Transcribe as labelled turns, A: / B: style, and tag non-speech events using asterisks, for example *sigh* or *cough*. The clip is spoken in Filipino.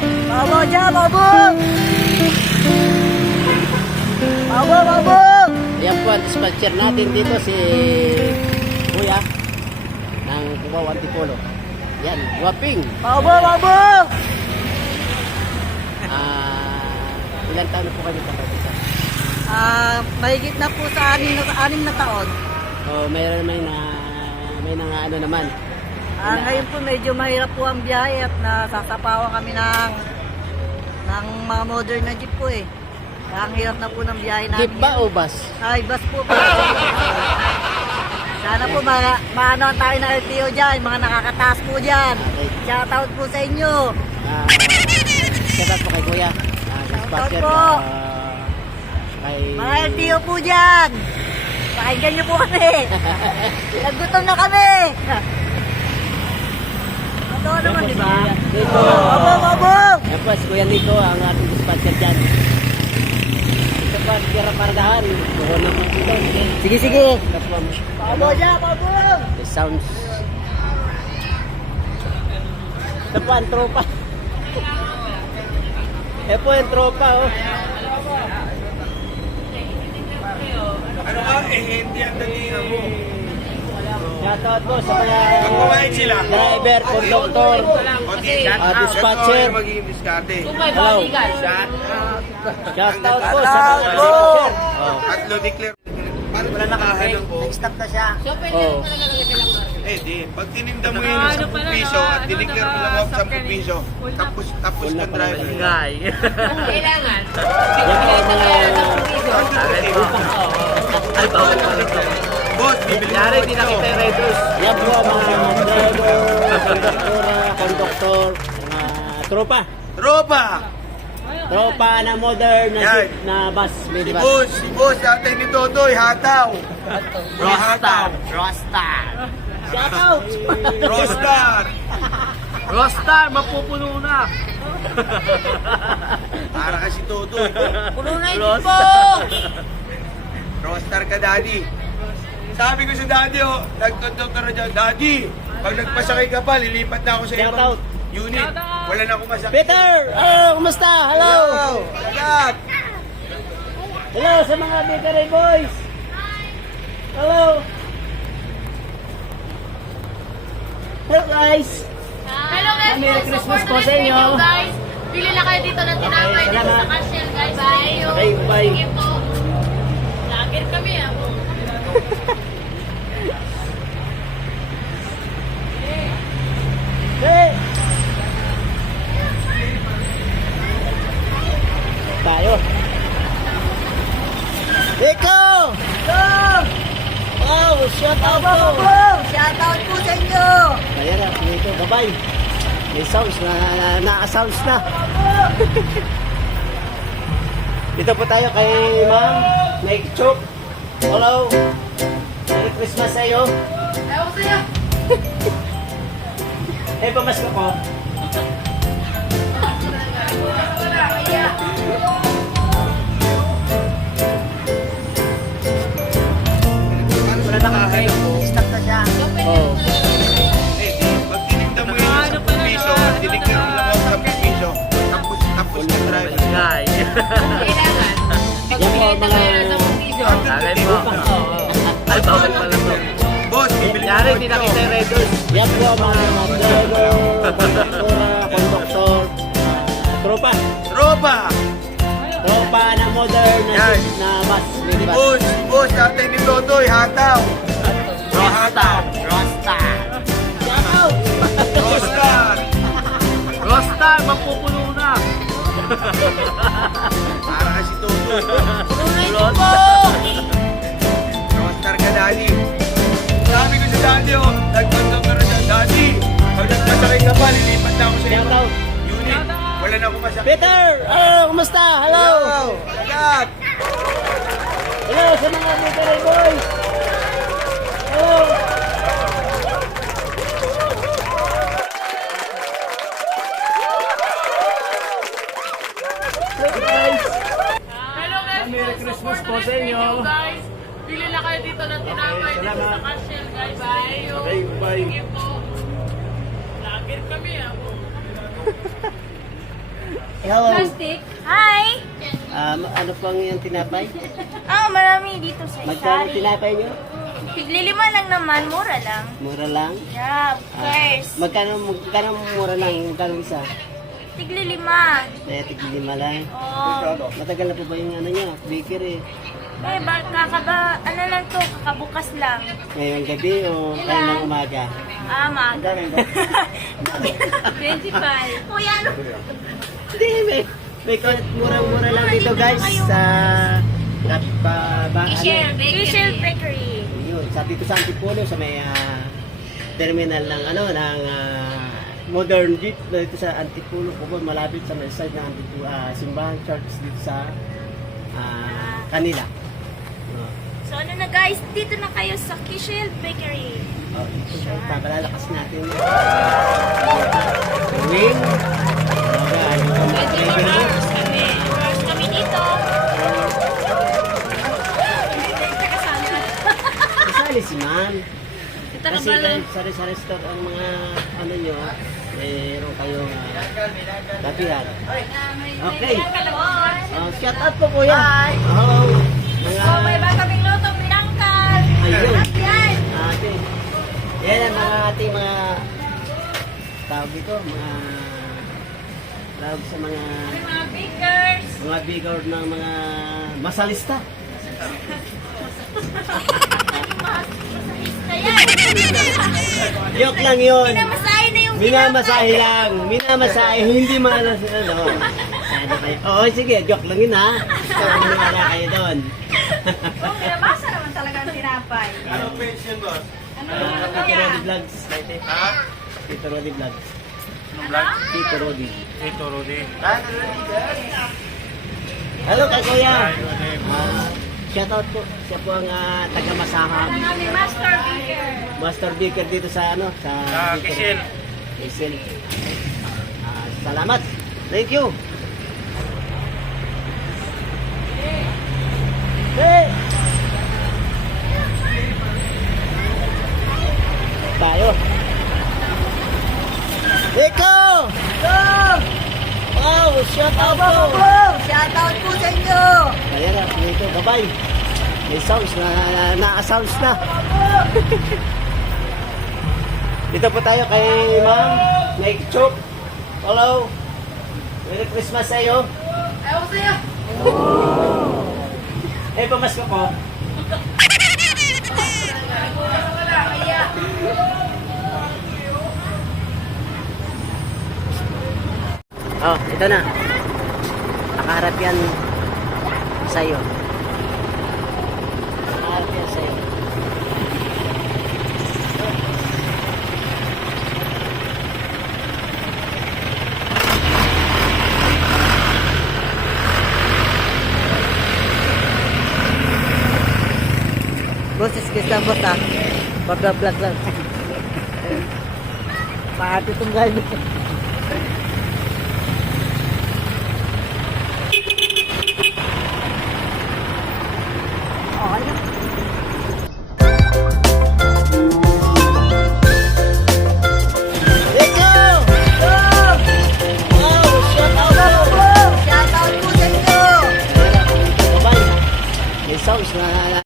A: Babo dyan, babo! Babo, babo!
B: Ayan po ang dispatcher natin dito si Kuya ng Cubao Antipolo. Yan, Guwaping.
A: Babo, babo!
B: Ah, ilang taon na po kayo kapatid?
A: Ah, mahigit na po sa anim na, anim na taon.
B: O mayroon may na may nang ano naman.
A: Ah, ngayon po medyo mahirap po ang biyahe at nasasapawan kami ng ng mga modern na jeep po eh. Kaya ang hirap na po ng biyahe namin.
B: Jeep ba o bus?
A: Ay, bus po pa. Sana po ma maano tayo na LTO dyan, mga nakakataas po dyan. Shoutout po sa inyo.
B: Ah, shout out po kay Kuya. Ah, dispatcher.
A: po.
B: ah, kay
A: Mga LTO po dyan. Pakinggan niyo po kami. *laughs* Nagutom na kami. Totoo naman, di
B: si
A: ba?
B: Nico.
A: Obo, obo.
B: Yan po si Kuya Nico ang ating dispatcher dyan. Ito po ang tira paradahan. Buho na po dito. Sige, sige. Ang
A: Obo dyan, obo.
B: The sounds. Ito po ang tropa. Ito po yung tropa, oh.
C: Ano ka? Eh, hindi ang datingan mo.
B: Shoutout po sa mga driver, conductor, Ah, dispatcher.
C: Magiging diskarte.
B: hello. Shoutout po sa mga
A: po.
B: dispatcher. Oh.
C: Tatlo declare. Wala nakahanap po?
A: Stop na siya.
B: Oh.
C: Eh, di. Pag tininda mo yun 10 piso at dineclare mo lang 10 piso, tapos tapos ng driver.
B: yun. *laughs*
D: Kailangan.
B: Yan po ang mga
C: Boss, bibili mo ako ito.
B: yan po mga driver, conductor, mga tropa.
C: Tropa!
B: Tropa na modern na,
C: Yan.
B: jeep na bus.
C: Si
B: bus.
C: boss, si boss, atay ni Totoy, hataw.
B: Rostar. Rostar. Shoutout.
C: Rostar.
E: Rostar, mapupuno na.
C: Para kasi Totoy.
D: Puno na ito po.
C: Rostar ka, daddy. Sabi ko sa daddy, oh, nagtundok ka na dyan, daddy, pag nagpasakay ka pa, lilipat na ako sa
B: Shout
C: ibang
B: out.
C: unit. Wala na akong masakit.
B: Peter! Hello, kumusta? Hello!
C: Hello! Lagat!
B: Hello sa mga Bakery Boys! Hello! Hello guys!
D: Hello guys.
B: Merry Christmas
D: support
B: po
D: na
B: sa inyo.
D: guys. Pili na kayo dito ng tinapay dito
B: salamat.
D: sa cashier guys. Thank you.
B: Okay, bye.
D: Sige po. Lager kami ah.
B: Hey! Tayo! Eko!
A: Go!
B: Wow! Shout out po!
A: obo. Shoutout po sa inyo.
B: Ayan na, dito, bye-bye! May sounds na, na, na-sounds na. *laughs* Dito po tayo kay Ma'am Mike Chok. Hello! Merry Christmas sa iyo.
D: Ewan ko sa'yo.
B: Eh, pamasko ko.
C: Wala *laughs*
E: Ay, bawal pala to.
C: Boss, bibili mo
E: Yari, hindi nakita yung Red Doors.
B: Yan po ang mga konduktor, ah, tropa.
C: Tropa!
B: Tropa na modern na,
C: Yan.
B: na bus.
C: Boss, boss, atay ni Totoy, hataw. Hataw.
B: Rostar. Shoutout!
C: Rostar!
E: Rostar, mapupuno na. *laughs*
D: na
C: akong masakit.
B: Peter! Hello, kumusta? Hello!
C: Lagat!
B: Hello sa mga Bakery Boys! Hello! Hello guys!
D: Hello.
E: Merry Christmas po sa inyo.
D: guys. Pili na kayo dito ng tinapay dito sa cashier guys. You.
E: Okay, bye.
B: Hello.
F: Plastic. Hi!
B: Um, ano pang yung tinapay? *laughs*
F: Ah, marami dito sa
B: Magkano
F: Isari.
B: tinapay nyo?
F: Tiglilima lang naman, mura lang.
B: Mura lang?
F: Yeah, of course.
B: Magkano, magkano mura lang? Magkano isa?
F: Tiglilima.
B: Kaya tigilima lang.
F: Oo.
B: Matagal na po ba yung ano nyo? Bakery.
F: Eh, ba, kakaba, ano lang to, kakabukas lang.
B: Ngayong gabi o kaninang umaga?
F: Ah, maga. 25. Kuya, ano?
B: Hindi, may, may kon- murang-mura lang dito guys sa kat pa ba ano?
F: Michelle Bakery.
B: Yun, sabi ko sa Antipulo sa may ah, terminal ng ano ng ah, modern jeep dito sa Antipulo po malapit sa may side ng Antipulo ah, simbahan church dito sa ah, kanila. Oh,
F: So ano na guys, dito na kayo sa Kishel Bakery.
B: Papalalakas natin. Wing. Ano. Kasali si Ma'am. Kasi sa, sa restaurant ang mga ano nyo, mayroon kayong uh, lapihan. Okay. Uh, shout out po kuya. Hi. Oh, mga,
F: Oh, may kaming luto, pinangkal.
B: Ayun.
F: Yan.
B: ate. Yan ang mga ating mga tawag dito, mga tawag sa mga
F: mga bakers.
B: mga bigger ng mga masalista.
F: Kaya,
B: Joke lang yun.
F: pinamasahe na yung
B: Minamasahe lang. Minamasahe. Hindi malas. Ano. Ano kayo? Oo, sige. Joke lang yun ha. So, maniwala kayo doon.
F: Oh, pinamasa naman talaga ang tinapay.
C: Page yun, boss?
B: Ah, Tito Rodi Vlogs.
C: Ha?
B: Tito Rodi Vlogs.
C: Anong vlog?
B: Tito Rodi.
C: Ito, Rudy.
B: Hello kay Kuya. Ah, shoutout po. Siya po ang ah, taga-masaha.
F: Ang aming master baker.
B: Master Baker dito sa ano? Sa dito.
C: Kisil.
B: Kisil. Ah, salamat. Thank you. Hey! Tayo. Eko!
A: Go!
B: Wow, shout out po.
A: Shout out po sa inyo!
B: Ayan na, Eko, bye-bye. May sounds na, na-sounds na. *laughs* Dito po tayo kay Ma'am Nike Chok. Hello. Merry Christmas sa iyo.
D: Ayaw sa'yo.
B: Eh, pamasko ko. Oh, ito na. Nakaharap yan sa'yo. Nakaharap yan sa'yo.
A: Excuse lang boss ah. Pag-vlog lang. Paati itong guys.